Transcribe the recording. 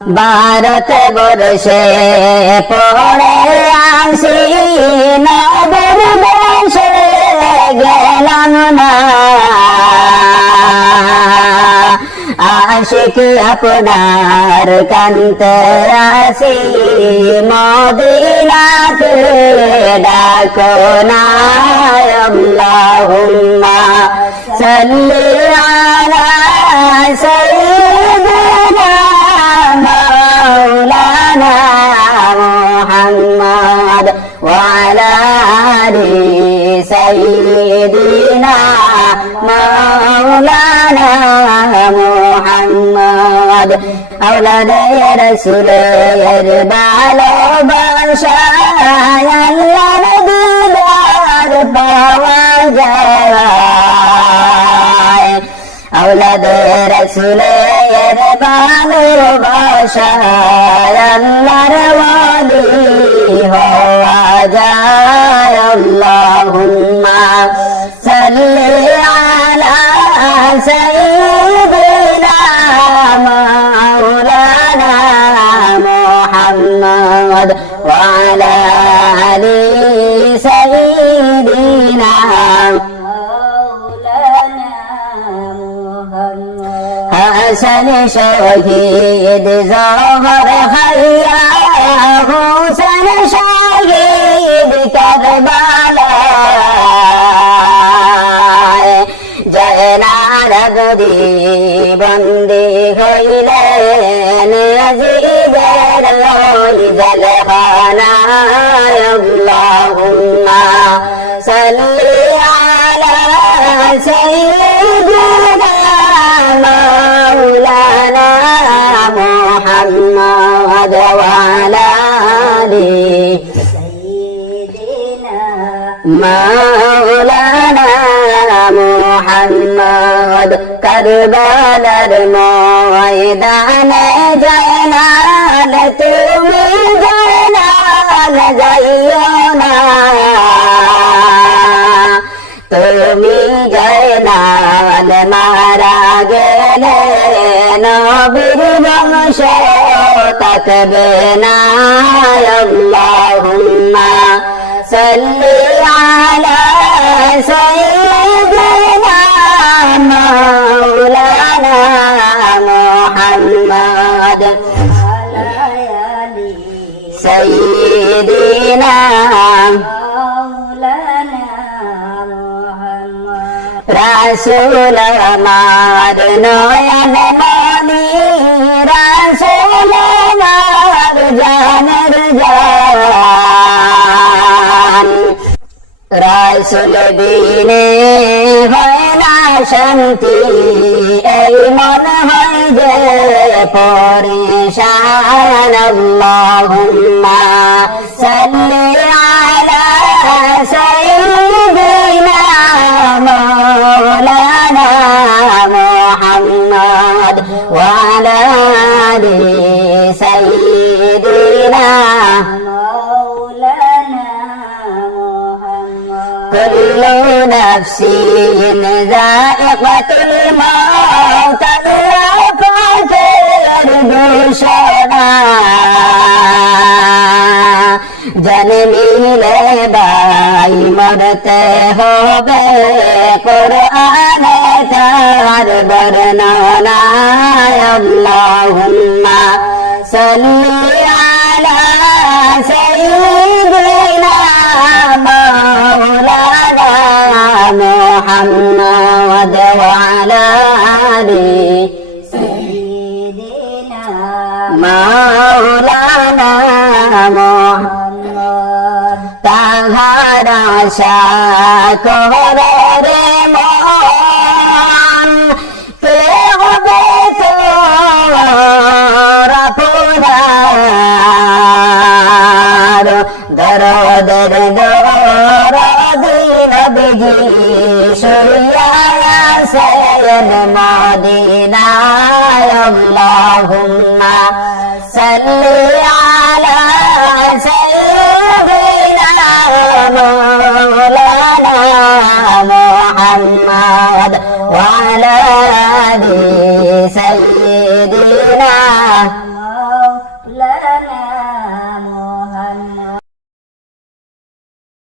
ভারত বর্ষে পড়ে আসি নবর গেলাম না আশিক আপনার কান্তে আসি মদিনাতে ডাকো না আল্লাহুম্মা, সাল্লি سيدنا مولانا محمد أولاد رسول ভালোবাসায় আল্লাহর দিদার পাওয়া যায় আওলাদের রসুলের ভালোবাসায় আল্লাহর ওয়ালি হওয়া যায় আল্লাহুম্মা মুহাম্মদ ওয়া আলা আলি সাইয়্যিদিনা হাসান শহীদ জহর হাইয়া হুসেন শহীদ করবালা জয়নার গদি বন্দি الذي بلغ بلغنا اللهم صل على سيدنا مولانا محمد وعلى آله سيدنا مولانا মোহাম্মদ করবালার ময়দানে জয়নাল, তুমি জয়নাল যাইও না। তুমি জয়নাল, মারা গেলে নবীর বংশ তাকবে না। আল্লাহুম্মা সাল্লি রাসুল দিনে হয় না শান্তি এই মন হয় যে পরেশান। আল্লাহুম্মা। صل على سيدنا مولانا محمد وعلى آل سيدنا مولانا كل نفس ذائقة الموت لا تغدر بشراب জন্মিলে বাই, মরতে হবে কোরআনে তার বর্ণনা আল্লাহুম্মা সাল্লি আলা সাইয়্যিদিনা মাওলানা মুহাম্মদ ওয়া আলা আলি মাওলানা মুহাম্মদ তাহার আশা করে রে মন। কে হবে তোর পুরার দরদের দরদি নবজি শুইয়া সয়ন سيدنا